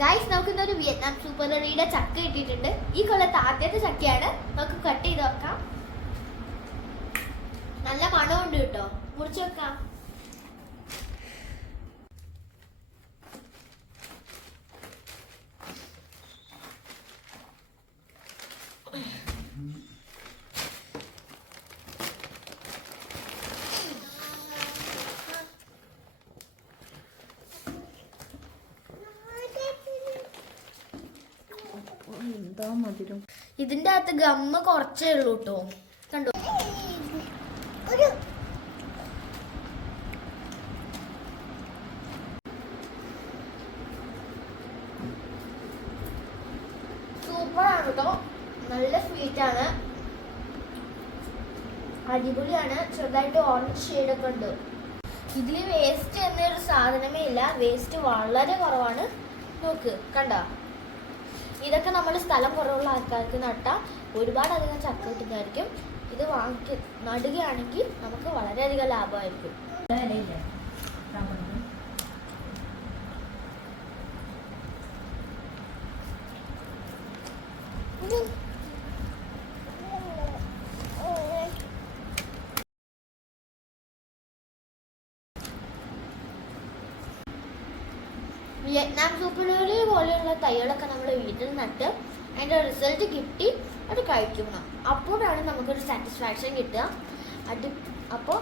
Guys നമുക്കിന്നൊരു Vietnam super റെഡിയുടെ ചക്ക കിട്ടിയിട്ടുണ്ട്. ഈ കൊല്ലത്തെ ആദ്യത്തെ ചക്കയാണ്. നമുക്ക് കട്ട് ചെയ്ത് വെക്കാം. നല്ല മണമുണ്ട് കേട്ടോ. മുറിച്ച് വെക്കാം. ഇതിന്റെ അകത്ത് ഗമ്മ് കുറച്ചേ ഉള്ളൂ കേട്ടോ. കണ്ടോ, സൂപ്പറാണ് കേട്ടോ. നല്ല സ്വീറ്റ് ആണ്, അടിപൊളിയാണ്. ചെറുതായിട്ട് ഓറഞ്ച് ഷെയ്ഡൊക്കെ ഉണ്ട്. ഇതിൽ വേസ്റ്റ് എന്നൊരു സാധനമേ ഇല്ല. വേസ്റ്റ് വളരെ കുറവാണ്. നോക്ക്, കണ്ടോ. ഇതൊക്കെ നമ്മൾ സ്ഥലം കുറവുള്ള ആൾക്കാർക്ക് നട്ടാൽ ഒരുപാടധികം ചക്ക കിട്ടുന്നതായിരിക്കും. ഇത് നടുകയാണെങ്കിൽ നമുക്ക് വളരെയധികം ലാഭമായിരിക്കും. വിയറ്റ്നാം സൂപ്പർലി പോലെയുള്ള തൈകളൊക്കെ നമ്മൾ വീട്ടിൽ നട്ട് അതിൻ്റെ റിസൾട്ട് കിട്ടി അത് കഴിക്കണം. അപ്പോഴാണ് നമുക്കൊരു സാറ്റിസ്ഫാക്ഷൻ കിട്ടുക. അപ്പോൾ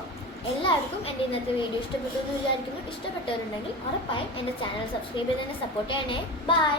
എല്ലാവർക്കും എൻ്റെ ഇന്നത്തെ വീഡിയോ ഇഷ്ടപ്പെട്ടു എന്ന് വിചാരിക്കുന്നു. ഇഷ്ടപ്പെട്ടവരുണ്ടെങ്കിൽ ഉറപ്പായും എൻ്റെ ചാനൽ സബ്സ്ക്രൈബ് ചെയ്ത് തന്നെ സപ്പോർട്ട് ചെയ്യണേ. ബൈ.